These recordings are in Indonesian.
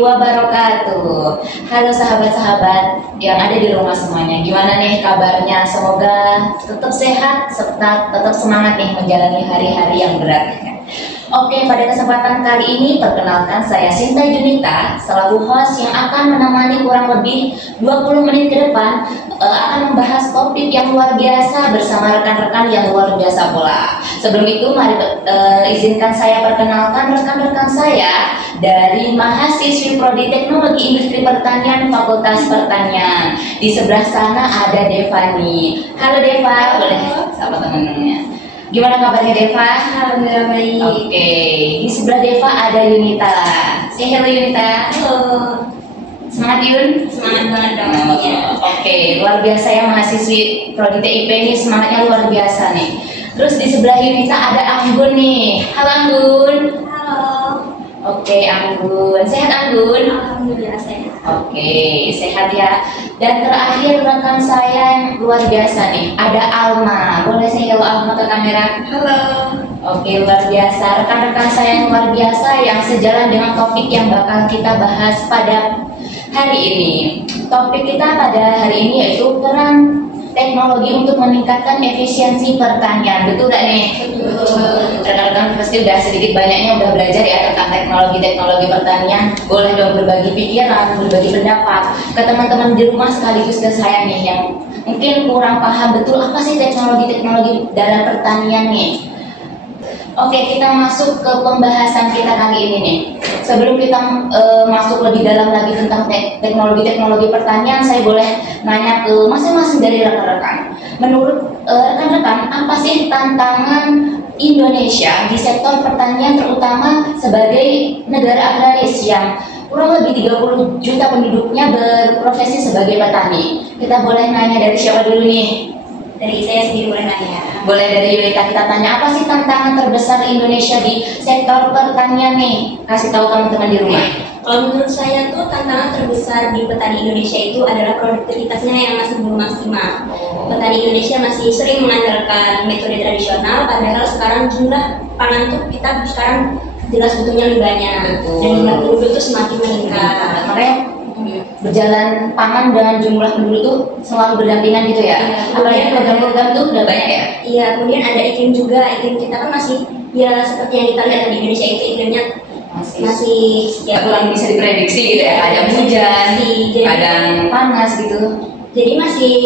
wabarakatuh. Halo sahabat-sahabat yang ada di rumah semuanya. Gimana nih kabarnya? Semoga tetap sehat serta tetap semangat nih menjalani hari-hari yang berat. Oke, pada kesempatan kali ini perkenalkan saya Sinta Junita selaku host yang akan menemani kurang lebih 20 menit ke depan akan membahas topik yang luar biasa bersama rekan-rekan yang luar biasa pula. Sebelum itu mari izinkan saya perkenalkan rekan-rekan saya dari mahasiswi Prodi Teknologi Industri Pertanian Fakultas Pertanian. Di sebelah sana ada Devani. Halo Deva, boleh sapa teman-temannya. Gimana kabarnya Deva? Alhamdulillah baik. Oke, di sebelah Deva ada Yunita. Say hello Yunita. Halo. Semangat Yun. Semangat banget dong pastinya. Oke, luar biasa ya mahasiswi Prodi TIP ini semangatnya luar biasa nih. Terus di sebelah Yunita ada Anggun nih. Halo Anggun. Halo. Oke Anggun, sehat Anggun? Alhamdulillah sehat. Oke, sehat ya. Dan terakhir rekan saya yang luar biasa nih, ada Alma. Boleh saya hello Alma ke kamera? Halo. Oke, luar biasa. Rekan-rekan saya yang luar biasa yang sejalan dengan topik yang bakal kita bahas pada hari ini. Topik kita pada hari ini yaitu peran teknologi untuk meningkatkan efisiensi pertanian. Betul gak nih? Betul. Rekan-rekan pasti udah sedikit banyaknya udah belajar ya tentang teknologi pertanian. Boleh dong berbagi pikiran, berbagi pendapat ke teman-teman di rumah sekaligus ke saya nih yang mungkin kurang paham betul apa sih teknologi dalam pertanian nih. Oke, kita masuk ke pembahasan kita kali ini nih. Sebelum kita masuk lebih dalam lagi tentang teknologi pertanian, saya boleh nanya ke masing-masing dari rekan-rekan. Menurut rekan-rekan, apa sih tantangan Indonesia di sektor pertanian terutama sebagai negara agraris yang kurang lebih 30 juta penduduknya berprofesi sebagai petani? Kita boleh nanya dari siapa dulu nih? Dari saya sendiri boleh nanya. Boleh dari Yulita kita tanya, apa sih tantangan terbesar Indonesia di sektor pertanian nih? Kasih tahu teman-teman di rumah. Kalau menurut saya tuh tantangan terbesar di petani Indonesia itu adalah produktivitasnya yang masih belum maksimal. Petani Indonesia masih sering mengandalkan metode tradisional, padahal sekarang jumlah pangan tuh kita sekarang jelas butuhnya lebih banyak. Betul. Dan jumlah penduduk tuh semakin meningkat. Makanya berjalan pangan dengan jumlah penduduk tuh selalu berdampingan gitu ya. Iya. Apalagi program-program tuh udah banyak ya. Iya, kemudian ada iklim juga. Iklim kita kan masih ya seperti yang kita lihat di Indonesia itu iklimnya masih ya kurang bisa diprediksi gitu ya. Kadang hujan, kadang panas gitu. Jadi masih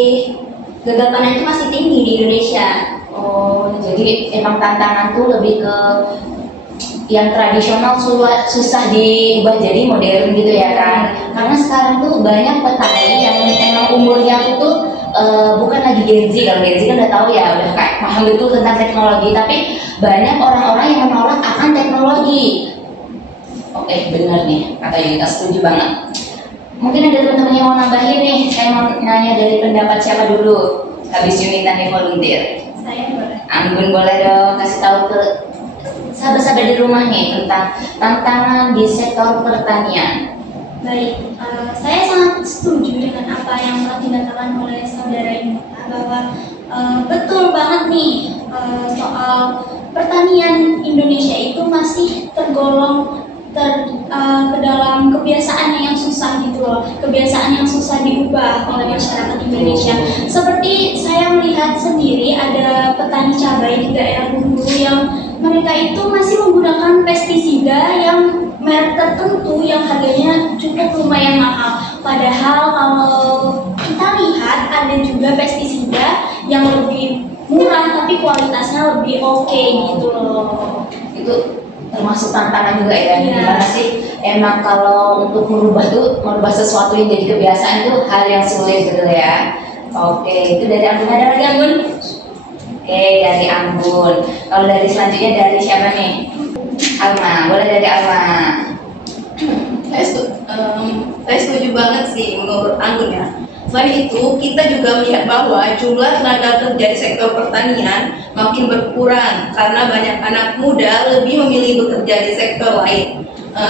gagal panen itu masih tinggi di Indonesia. Oh, jadi emang tantangan tuh lebih ke yang tradisional susah diubah jadi modern gitu ya kan. Karena sekarang tuh banyak petani yang emang umurnya tuh bukan lagi Gen Z. Kalau Gen Z kan udah tahu ya, udah kayak paham betul tentang teknologi, tapi banyak orang-orang yang menolak akan teknologi. Oke, benar nih kata Yunita, setuju banget. Mungkin ada teman-teman yang mau nambahin nih. Saya mau nanya dari pendapat siapa dulu? Habis Yunita nih volunteer. Saya boleh. Anggun boleh dong kasih tahu ke sahabat-sahabat di rumah nih tentang tantangan di sektor pertanian. Baik, saya sangat setuju dengan apa yang telah dikatakan oleh saudara Yunita bahwa betul banget nih soal pertanian Indonesia itu masih tergolong ke dalam kebiasaan yang susah gitu loh, kebiasaan yang susah diubah oleh masyarakat Indonesia. Seperti saya melihat sendiri ada petani cabai di daerah Bengkulu yang mereka itu masih menggunakan pestisida yang merek tertentu yang harganya cukup lumayan mahal. Padahal kalau kita lihat ada juga pestisida yang lebih murah tapi kualitasnya lebih oke gitu loh. Itu termasuk tantangan juga ya. Iya. Gimana sih emang kalau untuk merubah sesuatu yang jadi kebiasaan itu hal yang sulit gitu ya. Oke, itu dari Anggun. Ada lagi Anggun? Oke, dari Anggun. Kalau dari selanjutnya dari siapa nih? Alma, boleh dari Alma. Saya setuju banget sih menurut Anggun ya. Selain itu, kita juga melihat bahwa jumlah tenaga kerja di sektor pertanian makin berkurang karena banyak anak muda lebih memilih bekerja di sektor lain.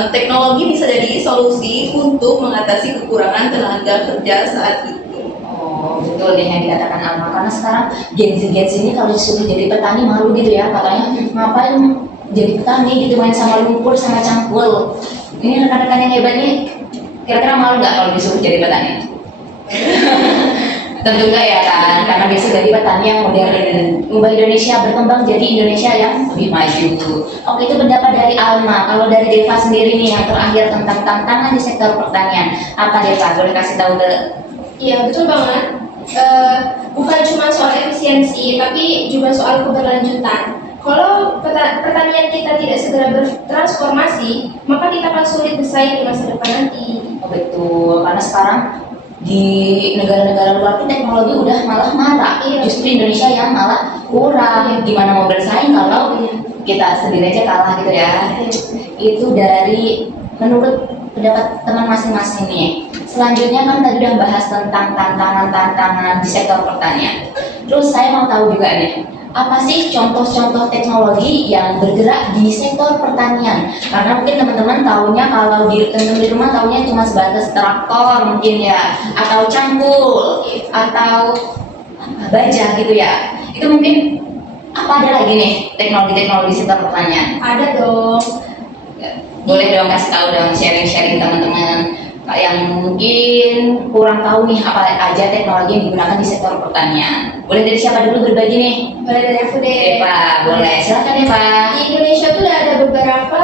Teknologi bisa jadi solusi untuk mengatasi kekurangan tenaga kerja saat itu. Oh, betul deh yang dikatakan Alma. Karena sekarang Gen Z ini kalau disuruh jadi petani malu gitu ya. Katanya ngapain jadi petani gitu, main sama lumpur sama cangkul. Ini rekan-rekan yang hebat nih Kira-kira malu nggak kalau disuruh jadi petani? Tentu enggak ya kan, karena biasa jadi petani yang modern, ubah Indonesia berkembang jadi Indonesia yang lebih maju. Oke, itu pendapat dari Alma. Kalau dari Deva sendiri nih yang terakhir tentang tantangan di sektor pertanian, apa Deva? Boleh kasih tahu ke? Iya, betul banget. Bukan cuma soal efisiensi, tapi juga soal keberlanjutan. Kalau pertanian kita tidak segera bertransformasi, maka kita akan sulit bersaing di masa depan nanti. Oh, betul, karena sekarang di negara-negara luar pun teknologi udah malah marak. Justru Indonesia yang malah kurang. Gimana mau bersaing kalau kita sendiri aja kalah gitu ya. Itu dari menurut pendapat teman masing-masing nih. Selanjutnya kan tadi udah bahas tentang tantangan-tantangan di sektor pertanian. Terus saya mau tahu juga nih, apa sih contoh-contoh teknologi yang bergerak di sektor pertanian? Karena mungkin teman-teman tahunya kalau teman-teman di rumah tahunya cuma sebatas traktor mungkin ya, atau cangkul, atau baja gitu ya. Itu mungkin apa ada lagi nih teknologi-teknologi sektor pertanian? Ada dong. Boleh dong kasih tahu dong, sharing-sharing teman-teman yang mungkin kurang tahu nih apa aja teknologi yang digunakan di sektor pertanian. Boleh dari siapa dulu berbagi nih? Boleh dari aku deh. Eva, boleh. Silakan Eva. Di Indonesia tuh udah ada beberapa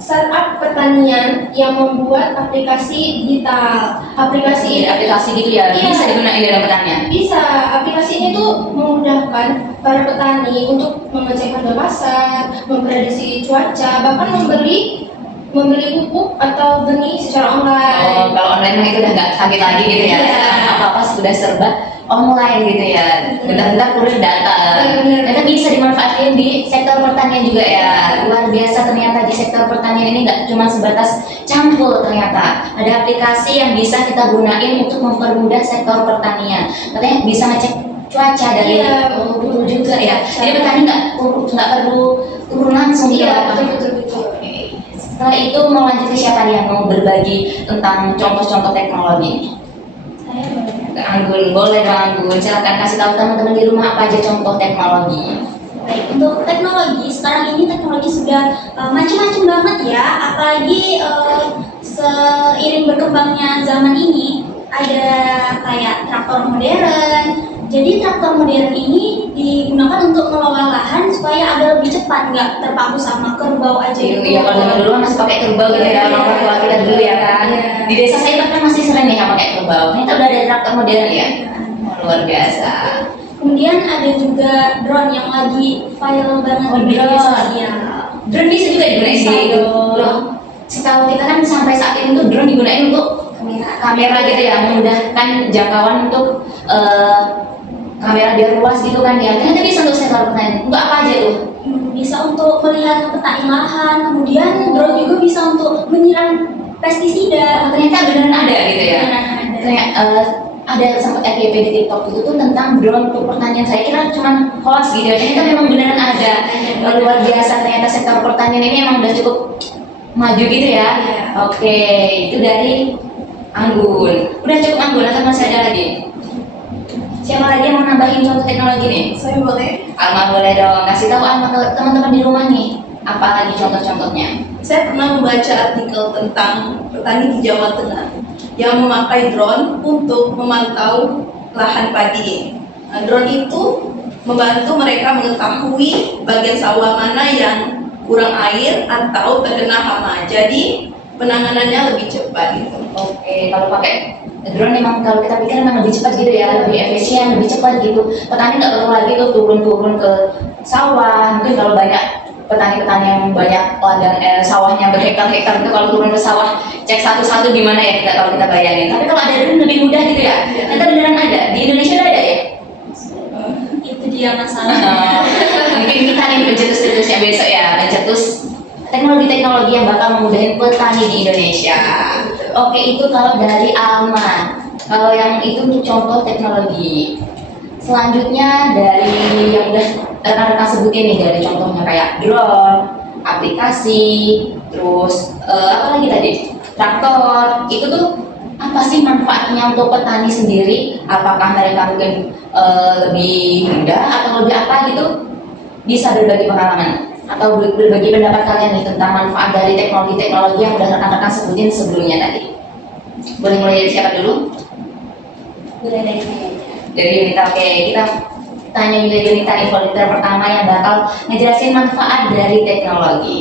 startup pertanian yang membuat aplikasi digital. Jadi aplikasi gitu ya, Iya. bisa digunakan dalam pertanian. Bisa, aplikasi ini tuh memudahkan para petani untuk mengecek harga pasar, memprediksi cuaca, bahkan membeli pupuk atau benih secara online. Oh, kalau online mah itu udah nggak sakit lagi gitu ya. Iya. Apa-apa sudah serba online gitu ya. Bentar-bentar kurir data. Benar. Ternyata bisa dimanfaatkan di sektor pertanian juga ya. Luar biasa ternyata di sektor pertanian ini nggak cuma sebatas cangkul ternyata. Ada aplikasi yang bisa kita gunain untuk mempermudah sektor pertanian. Katanya bisa ngecek cuaca dari Iya. betul juga ya. Jadi petani nggak perlu turun langsung gitu Iya, ya. betul. Oke. Setelah itu mau lanjut ke siapa nih yang mau berbagi tentang contoh-contoh teknologi? Saya boleh. Anggun, boleh dong Anggun. Silakan kasih tahu teman-teman di rumah apa aja contoh teknologi. Baik, untuk teknologi, sekarang ini teknologi sudah macam-macam banget ya, apalagi seiring berkembangnya zaman ini, ada kayak traktor modern. Jadi traktor modern ini digunakan untuk mengelola lahan supaya agak lebih cepat, nggak terpaku sama kerbau aja gitu. Iya, kalau zaman dulu masih pakai kerbau gitu ya, orang tua kita dulu ya kan. Iya. Di desa saya bahkan masih sering nih yang pakai kerbau. Ini udah ada traktor modern ya. Luar biasa. Kemudian ada juga drone yang lagi viral banget Oh, di media drone. sosial. Drone bisa juga digunain Bisa di dong. loh. Setahu kita kan sampai saat ini tuh drone digunain untuk kamera gitu ya, memudahkan jangkauan untuk kamera biar luas gitu kan ya. Ternyata bisa untuk sektor pertanian. Untuk apa aja tuh? Bisa untuk melihat petani lahan, kemudian drone juga bisa untuk menyiram pestisida. Ternyata beneran ada gitu ya. Beneran ada. Ternyata ada sempat FYP di TikTok itu tuh tentang drone untuk pertanian. Saya kira cuma hoax gitu ya. Ternyata memang beneran ada. Luar biasa, ternyata sektor pertanian ini emang udah cukup maju gitu ya. Iya. Oke, itu dari Anggun. Udah cukup Anggun atau masih ada lagi? Siapa lagi yang mau nambahin contoh teknologi nih? Saya boleh. Alma boleh dong. Kasih tahu Alma ke teman-teman di rumah nih. Apa lagi contoh-contohnya? Saya pernah membaca artikel tentang petani di Jawa Tengah yang memakai drone untuk memantau lahan padi. Nah, drone itu membantu mereka mengetahui bagian sawah mana yang kurang air atau terkena hama. Jadi penanganannya lebih cepat gitu. Oke, kalau pakai drone memang kalau kita pikir memang lebih cepat gitu ya, lebih efisien, lebih cepat gitu. Petani nggak perlu lagi tuh turun-turun ke sawah. Mungkin kalau banyak petani-petani yang banyak ladang sawahnya berhektar-hektar itu kalau turun ke sawah cek satu-satu gimana ya kita kalau kita bayangin. Tapi kalau ada drone lebih mudah gitu ya. Ternyata beneran ada. Di Indonesia udah ada ya. Itu dia masalahnya. Mungkin kita nih pencetus-cetusnya besok ya, pencetus teknologi-teknologi yang bakal memudahkan petani di Indonesia. Oke, itu kalau dari Alma. Kalau yang itu untuk contoh teknologi. Selanjutnya dari yang udah rekan-rekan sebutin nih, dari contohnya kayak drone, aplikasi, terus apa lagi tadi? Traktor. Itu tuh apa sih manfaatnya untuk petani sendiri? Apakah mereka mungkin lebih mudah atau lebih apa gitu? Bisa berbagi pengalaman. atau berbagi pendapat kalian nih tentang manfaat dari teknologi-teknologi yang udah rekan-rekan sebutin sebelumnya tadi. Boleh mulai dari siapa dulu? Mulai dari saya aja. Dari Yunita. Oke, kita tanya juga Yunita nih, volunteer pertama yang bakal ngejelasin manfaat dari teknologi.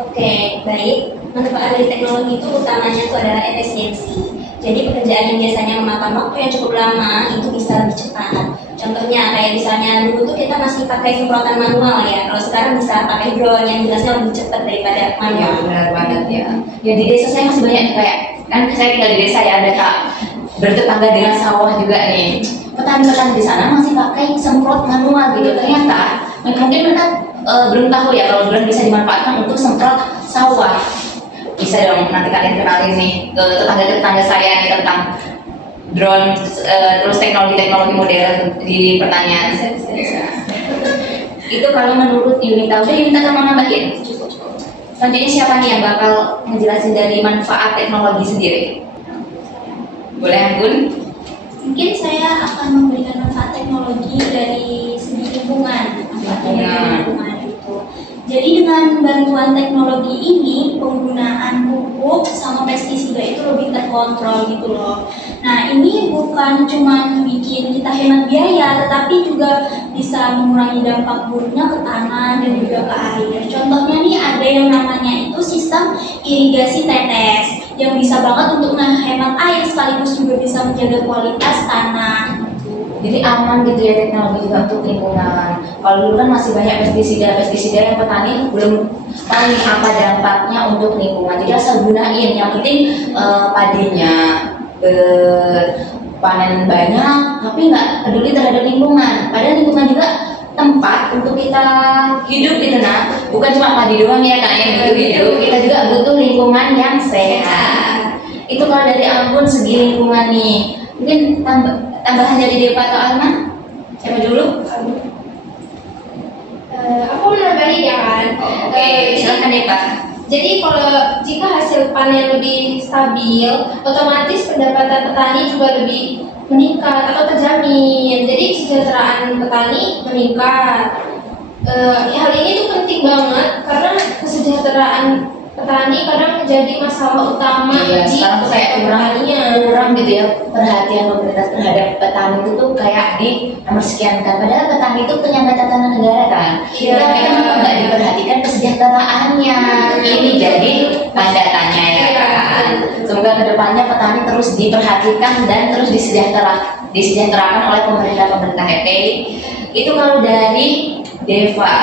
Oke, baik. Manfaat dari teknologi itu utamanya itu adalah efisiensi. Jadi pekerjaan yang biasanya memakan waktu yang cukup lama itu bisa lebih cepat. Contohnya kayak misalnya dulu tuh kita masih pakai semprotan manual ya. Kalau sekarang bisa pakai drone yang jelasnya lebih cepat daripada Ya, manual. benar banget ya. Ya di desa saya masih banyak nih, kayak kan saya tinggal di desa ya, ada kak bertetangga dengan sawah juga nih. Petani-petani di sana masih pakai semprot manual gitu. Ternyata mungkin mereka belum tahu ya kalau drone bisa dimanfaatkan untuk semprot sawah. Bisa dong nanti kalian kenalin nih ke tetangga-tetangga saya nih tentang drone, terus teknologi-teknologi modern di pertanian. Itu kalau menurut Yunita. Udah, Yunita kamu nambahin? Selanjutnya siapa nih yang bakal ngejelasin dari manfaat teknologi sendiri? Boleh Anggun? Mungkin saya akan memberikan manfaat teknologi dari segi lingkungan. Lingkungan itu. Jadi dengan bantuan teknologi ini penggunaan pupuk sama pestisida itu lebih terkontrol gitu loh. Nah ini bukan cuma bikin kita hemat biaya, tetapi juga bisa mengurangi dampak buruknya ke tanah dan juga ke air. Contohnya nih ada yang namanya itu sistem irigasi tetes yang bisa banget untuk menghemat air sekaligus juga bisa menjaga kualitas tanah. Jadi aman gitu ya teknologi juga untuk lingkungan. Kalau dulu kan masih banyak pestisida yang petani belum tahu nih apa dampaknya untuk lingkungan. Jadi asal gunain, yang penting padinya panen banyak, tapi nggak peduli terhadap lingkungan. Padahal lingkungan juga tempat untuk kita hidup gitu, nah bukan cuma padi doang ya kan yang butuh hidup, kita juga butuh lingkungan yang sehat. Itu kalau dari Anggun segi lingkungan nih. Mungkin tambahan dari Deva atau Alma? Siapa dulu? Aku menambahin ya kan. Oke, silakan Deva. Jadi kalau jika hasil panen lebih stabil, otomatis pendapatan petani juga lebih meningkat atau terjamin. Jadi kesejahteraan petani meningkat. Hal ini tuh penting banget karena kesejahteraan petani kadang menjadi masalah utama Iya, di sekarang tuh kayak kurang gitu ya perhatian pemerintah terhadap petani itu tuh kayak di nomor sekian kan. Padahal petani itu penyangga tanah negara kan. Iya. Tapi kenapa nggak diperhatikan kesejahteraannya? Ini jadi tanda tanya ya kan. Semoga kedepannya petani terus diperhatikan dan terus disejahterakan oleh pemerintah FPI. Itu kalau dari Deva.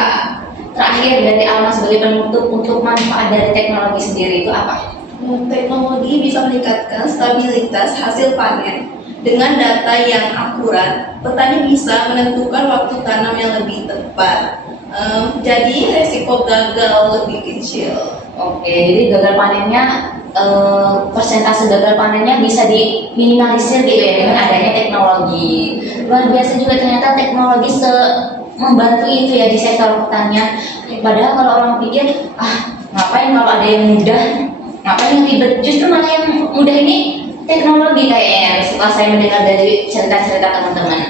Terakhir dari Alma sebagai penutup, untuk manfaat dari teknologi sendiri itu apa? Teknologi bisa meningkatkan stabilitas hasil panen. Dengan data yang akurat, petani bisa menentukan waktu tanam yang lebih tepat. Jadi resiko gagal lebih kecil. Oke, jadi gagal panennya, persentase gagal panennya bisa diminimalisir gitu ya dengan adanya teknologi. Luar biasa juga ternyata teknologi membantu itu ya di sektor pertanian. Padahal kalau orang pikir, ngapain kalau ada yang mudah, ngapain yang ribet, justru malah yang mudah ini teknologi kayaknya setelah saya mendengar dari cerita-cerita teman-teman.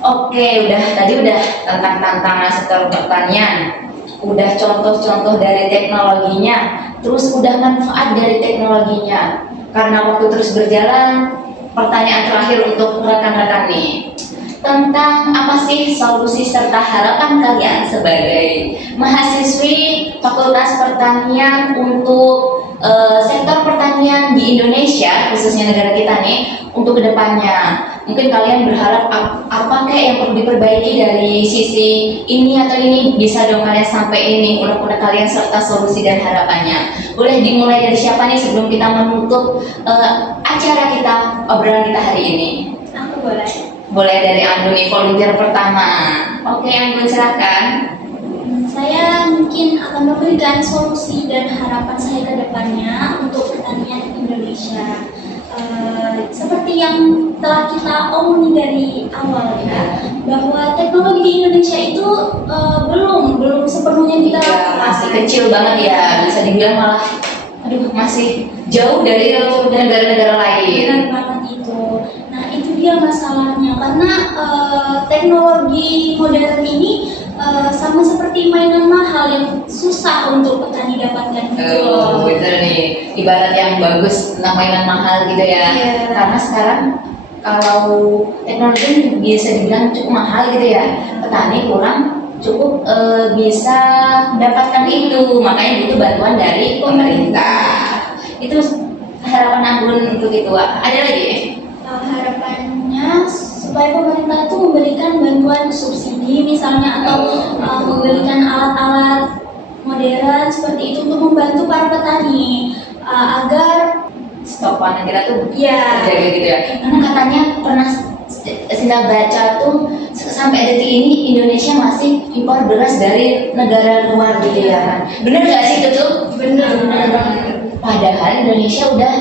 Oke, tadi udah tentang tantangan sektor pertanian, udah contoh-contoh dari teknologinya, terus udah manfaat dari teknologinya. Karena waktu terus berjalan, pertanyaan terakhir untuk rekan-rekan nih, tentang apa sih solusi serta harapan kalian sebagai mahasiswi Fakultas Pertanian untuk sektor pertanian di Indonesia, khususnya negara kita nih, untuk kedepannya. Mungkin kalian berharap apa kayak yang perlu diperbaiki dari sisi ini atau ini, bisa dong kalian sampai ini unek-unek kalian serta solusi dan harapannya. Boleh dimulai dari siapa nih sebelum kita menutup acara kita, obrolan kita hari ini? Aku boleh. Boleh dari Anggun nih, volunteer pertama. Oke, Anggun silakan. Saya mungkin akan memberikan solusi dan harapan saya ke depannya untuk pertanian Indonesia. Seperti yang telah kita omongin dari awal ya, bahwa teknologi di Indonesia itu belum sepenuhnya kita Masih kecil banget ya, bisa dibilang malah masih jauh dari negara-negara lain. Benar banget itu. Nah itu dia masalahnya, karena teknologi modern ini sama seperti mainan mahal yang susah untuk petani dapatkan gitu loh. Betul nih, ibarat yang bagus tentang mainan mahal gitu ya. Iya. Karena sekarang kalau teknologi bisa dibilang cukup mahal gitu ya, petani kurang cukup bisa mendapatkan itu, makanya butuh bantuan dari pemerintah. Itu harapan Anggun untuk itu. Ada lagi? Harapannya supaya pemerintah itu memberikan bantuan subsidi misalnya atau memberikan alat-alat modern seperti itu untuk membantu para petani agar Stok panen kita tuh ya terjaga gitu ya. Karena katanya pernah Sinda baca tuh sampai detik ini Indonesia masih impor beras dari negara luar gitu ya kan. Bener gak sih itu tuh? benar Padahal Indonesia udah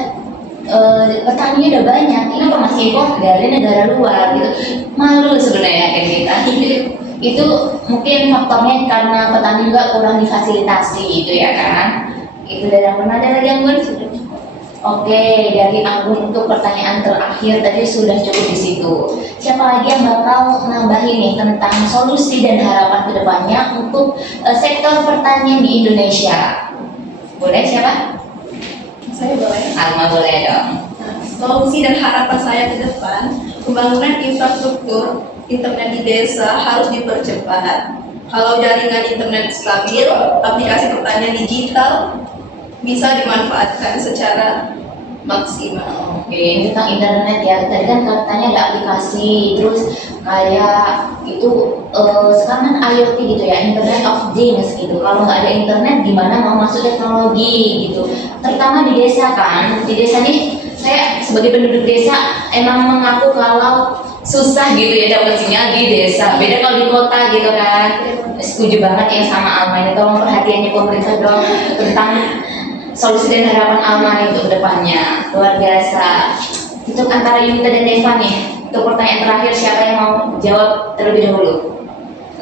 petaninya udah banyak, kenapa masih impor dari negara luar gitu? Malu sebenarnya kayak kita. Itu mungkin faktornya karena petani juga kurang difasilitasi gitu ya kan. Itu dari yang mana, ada lagi yang sudah. Oke, dari Anggun untuk pertanyaan terakhir tadi sudah cukup di situ. Siapa lagi yang bakal nambahin nih tentang solusi dan harapan kedepannya untuk sektor pertanian di Indonesia? Boleh siapa? Saya boleh. Alma boleh dong. Nah, solusi dan harapan saya ke depan, pembangunan infrastruktur internet di desa harus dipercepat. Kalau jaringan internet stabil, aplikasi pertanian digital bisa dimanfaatkan secara maksimal. Oke, ini tentang internet ya. Tadi kan katanya ada aplikasi, terus kayak itu sekarang kan IoT gitu ya, Internet of Things gitu. Kalau nggak ada internet, gimana mau masuk teknologi gitu? Terutama di desa kan. Di desa nih, saya sebagai penduduk desa emang mengaku kalau susah gitu ya dapat sinyal di desa. Beda kalau di kota gitu kan. Setuju banget ya sama Alma ini. Tolong perhatiannya pemerintah dong tentang solusi dan harapan Alma itu ke depannya. Luar biasa. Untuk antara Yunita dan Deva nih, untuk pertanyaan terakhir siapa yang mau jawab terlebih dahulu?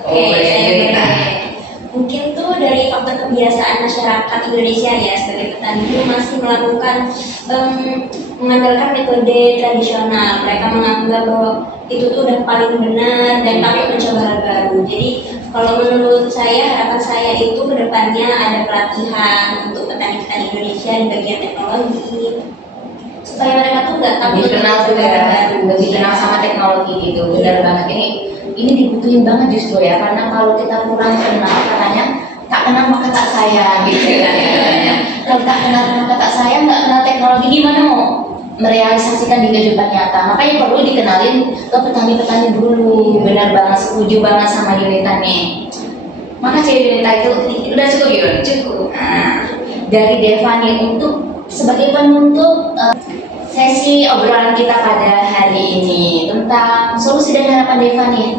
Oke, saya Yunita. boleh. Mungkin tuh dari faktor kebiasaan masyarakat Indonesia ya sebagai petani itu masih melakukan mengandalkan metode tradisional. Mereka menganggap bahwa itu tuh udah paling benar dan takut mencoba hal baru. Jadi kalau menurut saya harapan saya itu kedepannya ada pelatihan untuk petani-petani Indonesia di bagian teknologi supaya mereka tuh nggak takut Lebih kenal tuh mencoba hal ya, baru. lebih kenal sama teknologi gitu. Benar banget ini dibutuhin banget justru ya, karena kalau kita kurang kenal katanya tak kenal maka tak sayang gitu kan ya katanya. Kalau tak kenal maka tak sayang, nggak kenal teknologi gimana mau merealisasikan di kehidupan nyata. Makanya perlu dikenalin ke petani-petani dulu. Benar banget, setuju banget sama Yunita nih. Makasih Yunita, itu udah cukup Yun? Cukup. Nah, dari Deva nih untuk sebagai penutup sesi obrolan kita pada hari ini tentang solusi dan harapan Deva nih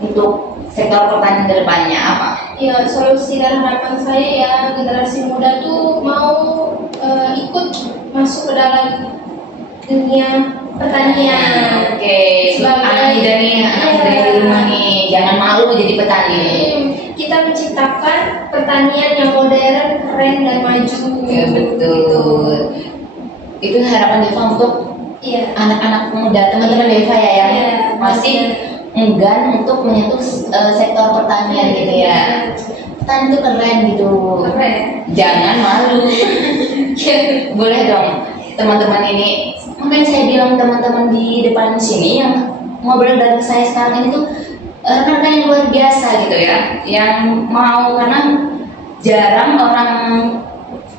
untuk sektor pertanian ke depannya apa? Ya, solusi dan harapan saya ya generasi muda tuh mau ikut masuk ke dalam dunia pertanian. Oke, Sebagai- anak muda nih, anak muda di rumah nih, jangan malu jadi petani. Kita menciptakan pertanian yang modern, keren dan maju. Ya betul. Itu harapan Deva untuk Iya. anak-anak muda, teman-teman Deva ya yang Iya, masih enggan untuk menyentuh sektor pertanian gitu ya. Petani itu keren gitu. Keren. Jangan malu. Boleh dong teman-teman ini. Makanya saya bilang teman-teman di depan sini yang ngobrol bareng saya sekarang ini tuh rekan-rekan yang luar biasa gitu ya. Yang mau, karena jarang orang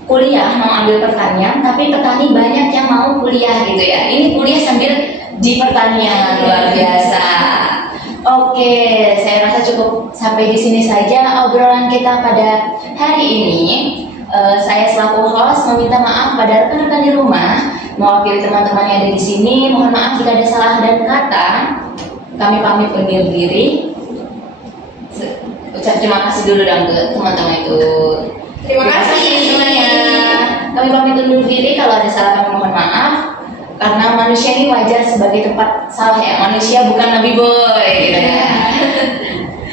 kuliah mau ambil pertanian, tapi petani banyak yang mau kuliah gitu ya. Ini kuliah sambil di pertanian, luar biasa. Oke, saya rasa cukup sampai di sini saja obrolan kita pada hari ini. Saya selaku host meminta maaf pada rekan-rekan di rumah, mewakili teman-teman yang ada di sini. Mohon maaf jika ada salah dan kata. Kami pamit undur diri. Ucap terima kasih dulu dong ke teman-teman itu. Terima kasih semuanya. Kami pamit undur diri, kalau ada salah kami mohon maaf. Karena manusia ini wajar sebagai tempat salah ya. Manusia bukan Nabi Boy gitu ya.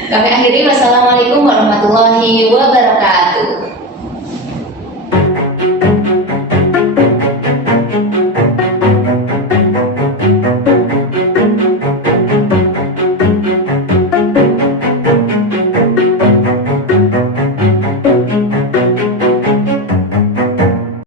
Kami akhiri, wassalamualaikum warahmatullahi wabarakatuh.